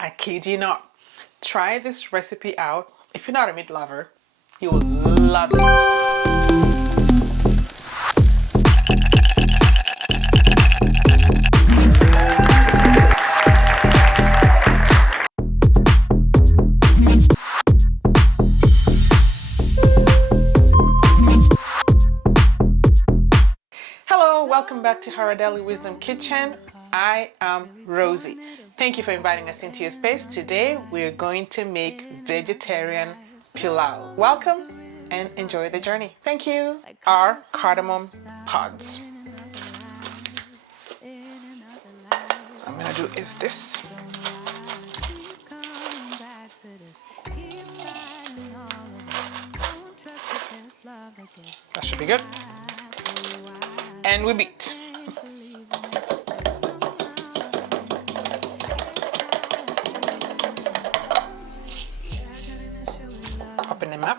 I kid you not. Try this recipe out. If you're not a meat lover, you will love it. Hello, welcome back to Haradali Wisdom Kitchen. I am Rosie. Thank you for inviting us into your space. Today we're going to make vegetarian pilau. Welcome and enjoy the journey. Thank you. Our cardamom pods. So I'm gonna do is this. That should be good. And we beat. Open them up.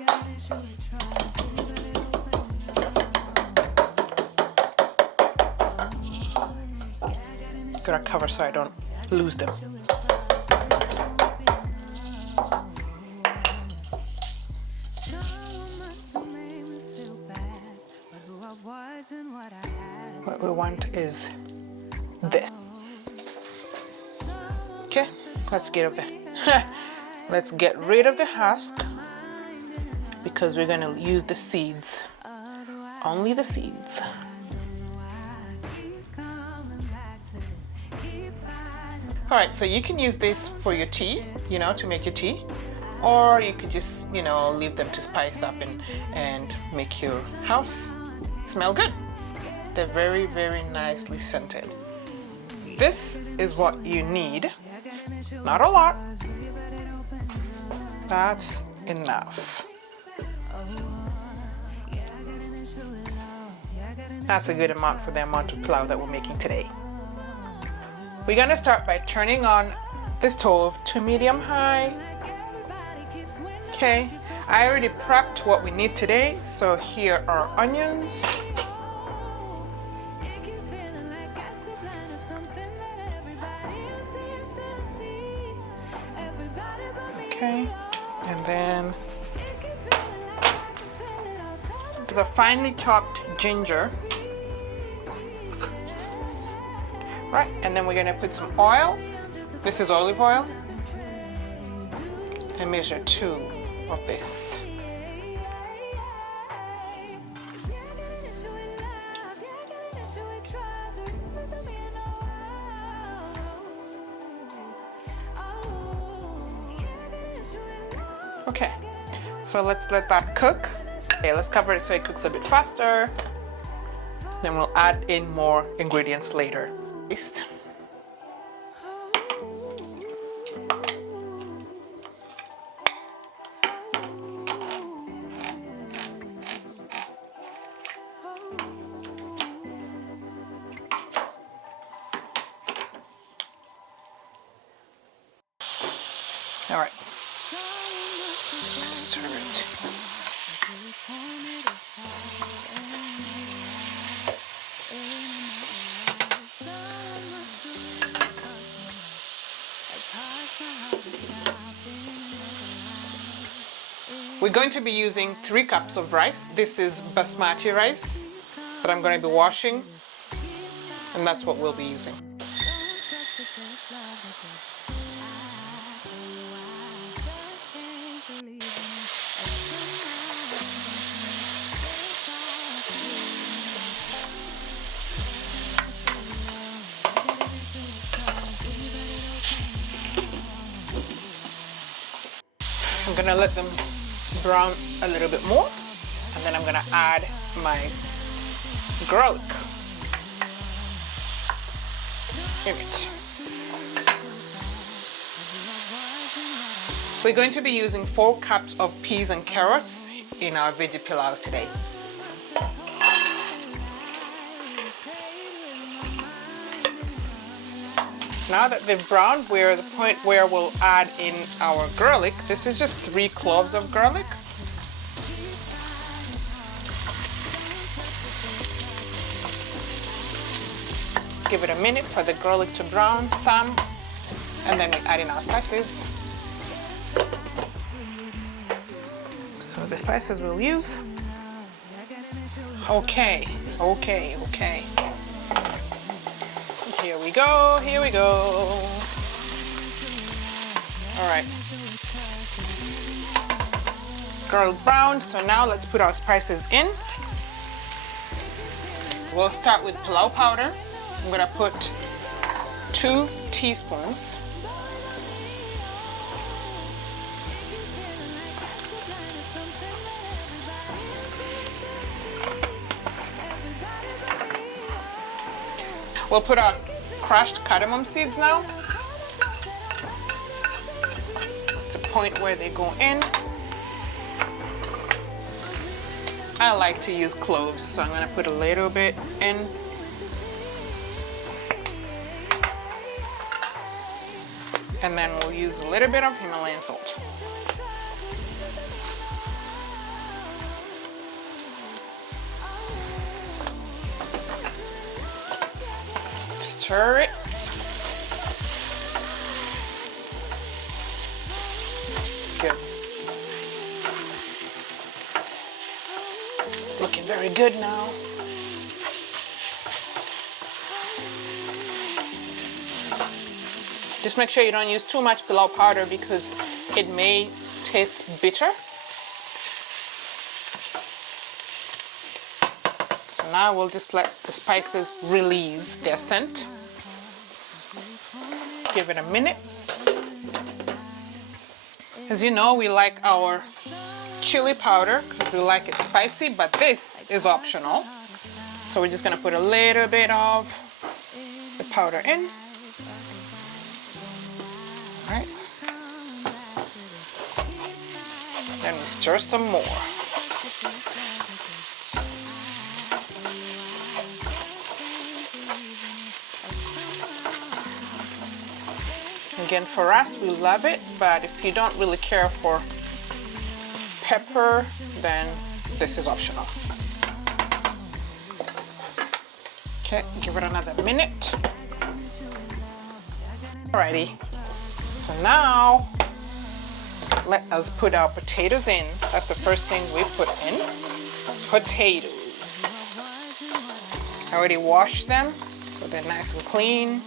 Gotta cover so I don't lose them. What we want is this. Okay, let's get let's get rid of the husk because we're gonna use the seeds. Only the seeds. Alright, so you can use this for your tea, to make your tea. Or you could just, leave them to spice up and make your house smell good. They're very, very nicely scented. This is what you need. Not a lot. That's enough. That's a good amount for the amount of pilau that we're making today. We're gonna start by turning on the stove to medium high. Okay, I already prepped what we need today, so here are onions. Okay, and then there's a finely chopped ginger. Right, and then we're gonna put some oil. This is olive oil. And measure 2 of this. Okay, so let's let that cook. Okay, let's cover it so it cooks a bit faster. Then we'll add in more ingredients later. Paste. All right. Stir it. We're going to be using 3 cups of rice. This is basmati rice that I'm going to be washing, and that's what we'll be using. I'm gonna let them brown a little bit more, and then I'm gonna add my garlic in it. We're going to be using 4 cups of peas and carrots in our veggie pilau today. Now that they've browned, we're at the point where we'll add in our garlic. This is just 3 cloves of garlic. Give it a minute for the garlic to brown some. And then we add in our spices. So the spices we'll use. Okay. Here we go, here we go. All right. Garlic brown, so now let's put our spices in. We'll start with pilau powder. I'm gonna put 2 teaspoons. We'll put our crushed cardamom seeds now. It's the point where they go in. I like to use cloves, so I'm gonna put a little bit in. And then we'll use a little bit of Himalayan salt. Stir it. Good. It's looking very good now. Just make sure you don't use too much pilau powder because it may taste bitter. So now we'll just let the spices release their scent. Give it a minute. As you know, we like our chili powder because we like it spicy, but this is optional. So we're just gonna put a little bit of the powder in. All right. Then we stir some more. Again, for us, we love it, but if you don't really care for pepper, then this is optional. Okay, give it another minute. Alrighty, so now let us put our potatoes in. That's the first thing we put in. Potatoes. I already washed them, so they're nice and clean.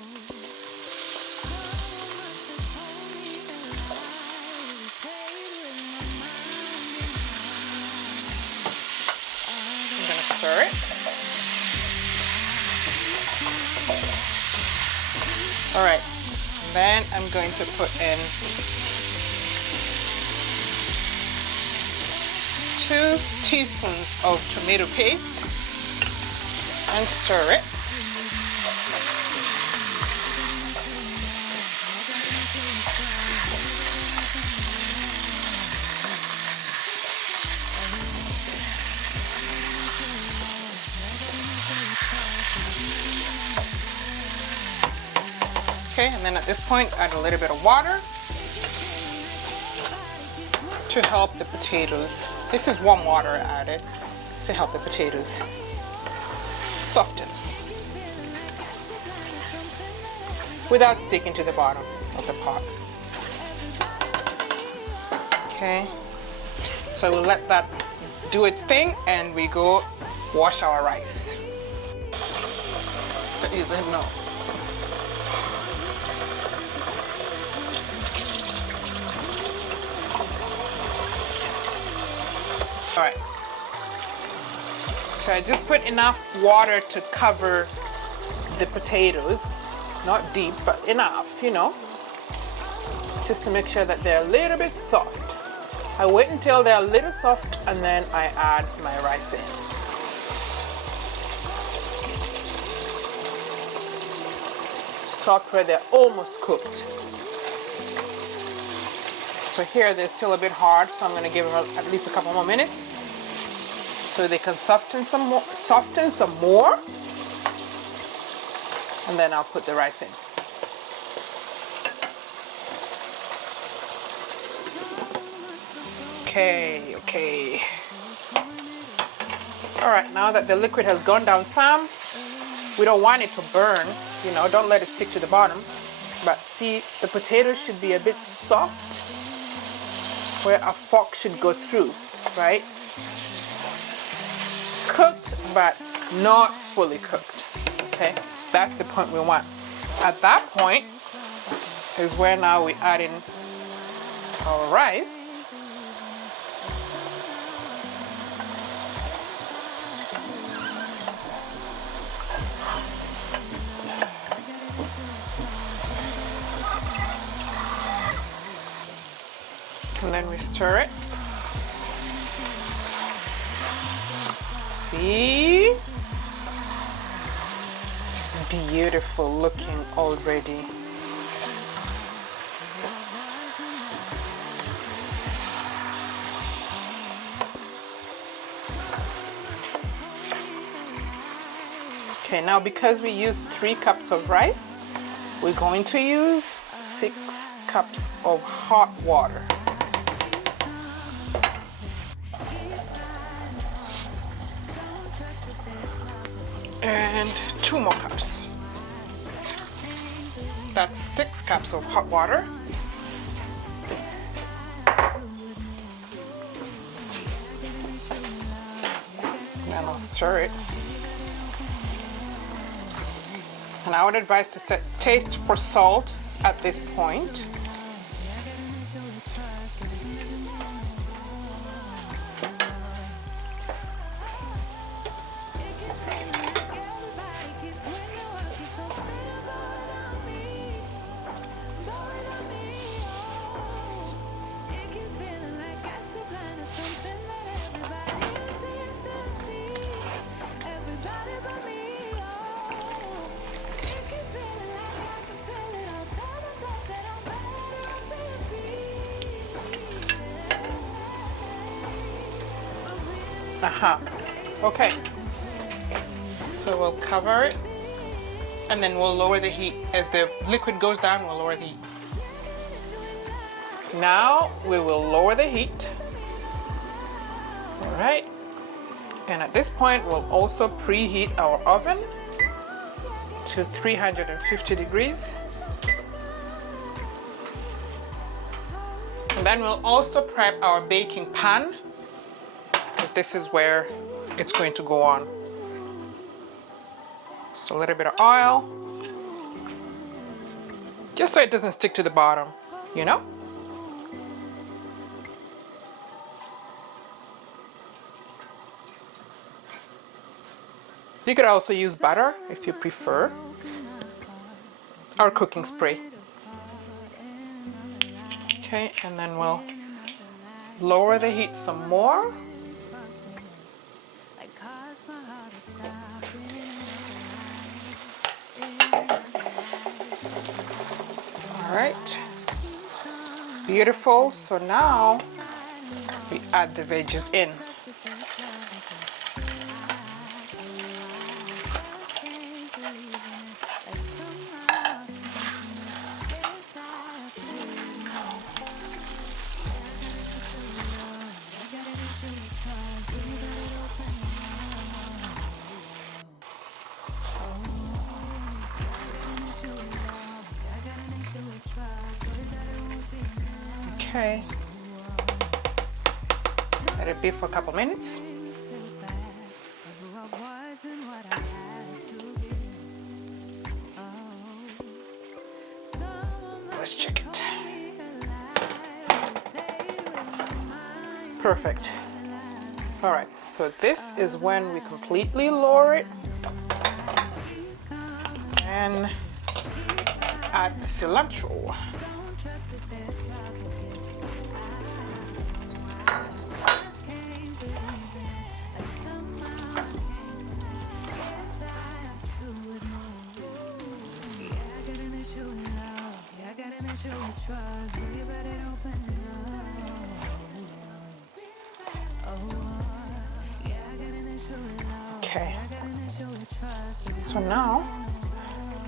Stir it. All right, and then I'm going to put in 2 teaspoons of tomato paste and stir it. Okay, and then at this point, add a little bit of water to help the potatoes. This is warm water added to help the potatoes soften without sticking to the bottom of the pot. Okay, so we'll let that do its thing and we go wash our rice. No. All right, so I just put enough water to cover the potatoes, not deep, but enough, you know, just to make sure that they're a little bit soft. I wait until they're a little soft and then I add my rice in. Soft where they're almost cooked. So here they're still a bit hard, so I'm going to give them at least a couple more minutes so they can soften some more, and then I'll put the rice in. Okay. All right, now that the liquid has gone down some, we don't want it to burn, you know, don't let it stick to the bottom. But see, the potatoes should be a bit soft where a fork should go through, right? Cooked, but not fully cooked, okay? That's the point we want. At that point is where now we add in our rice. And then we stir it. See? Beautiful looking already. Okay, now because we used 3 cups of rice, we're going to use 6 cups of hot water. And 2 more cups. That's 6 cups of hot water. Then I'll stir it. And I would advise to taste for salt at this point. Okay, so we'll cover it and then we'll lower the heat. As the liquid goes down, we'll lower the heat. Now we will lower the heat. All right, and at this point we'll also preheat our oven to 350 degrees. And then we'll also prep our baking pan. This is where it's going to go on. So a little bit of oil, just so it doesn't stick to the bottom, you know? You could also use butter if you prefer, or cooking spray. Okay, and then we'll lower the heat some more. All right, beautiful. So now we add the veggies in. Okay, let it be for a couple minutes. Let's check it. Perfect. All right, so this is when we completely lower it and add the cilantro. Okay, so now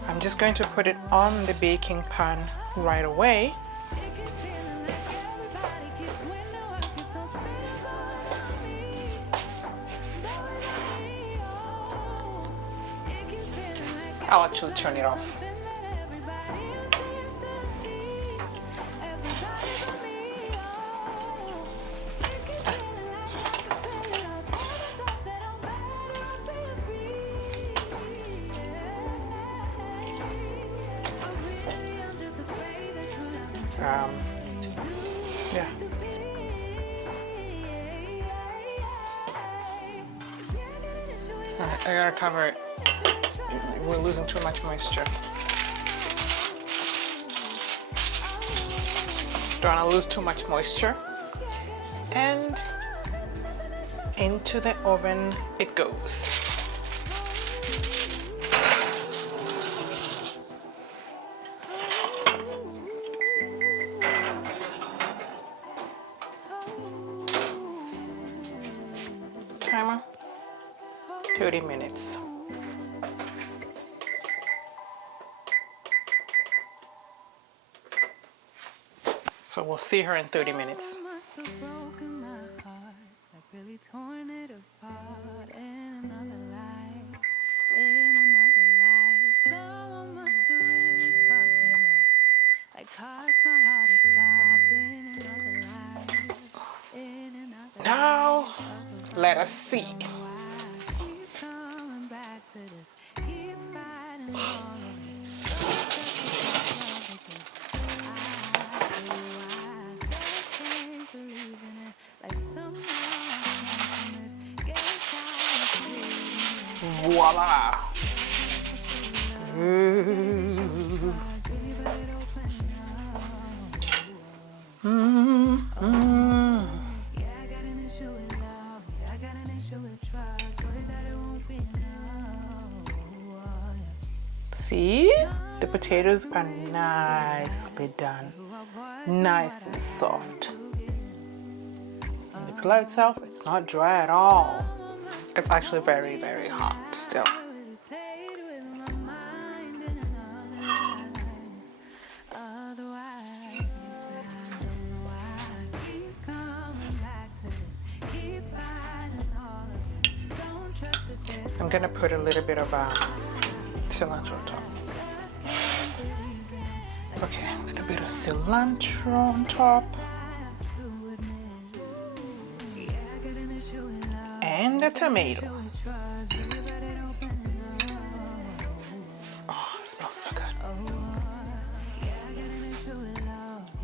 I'm just going to put it on the baking pan right away. I'll actually turn it off. Yeah. Alright, I gotta cover it. We're losing too much moisture. Don't want to lose too much moisture. And into the oven it goes. Timer, 30 minutes. So we'll see her in 30 minutes. Now, let us see. Voila! See? The potatoes are nicely done. Nice and soft. And the pilau itself, it's not dry at all. It's actually very, very hot still. I'm gonna put a little bit of cilantro on top. Okay, a little bit of cilantro on top. And a tomato. Oh, it smells so good.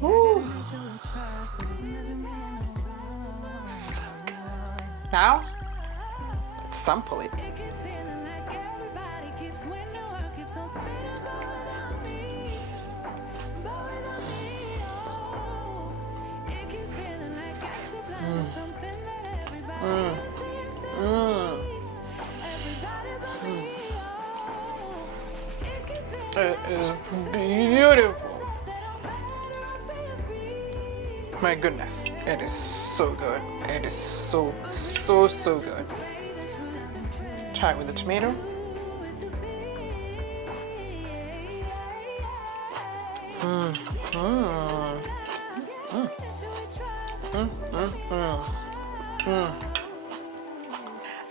Ooh. So good. Now, let's sample it. It is beautiful. My goodness, it is so good. It is so good. Try it with the tomato.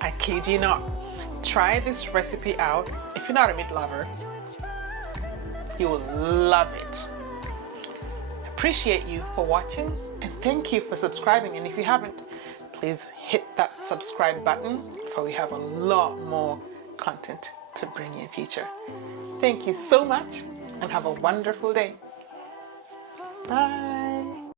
I kid you not. Try this recipe out. If you're not a meat lover, you will love it. Appreciate you for watching and thank you for subscribing. And if you haven't, please hit that subscribe button, for we have a lot more content to bring you in future. Thank you so much and have a wonderful day. Bye.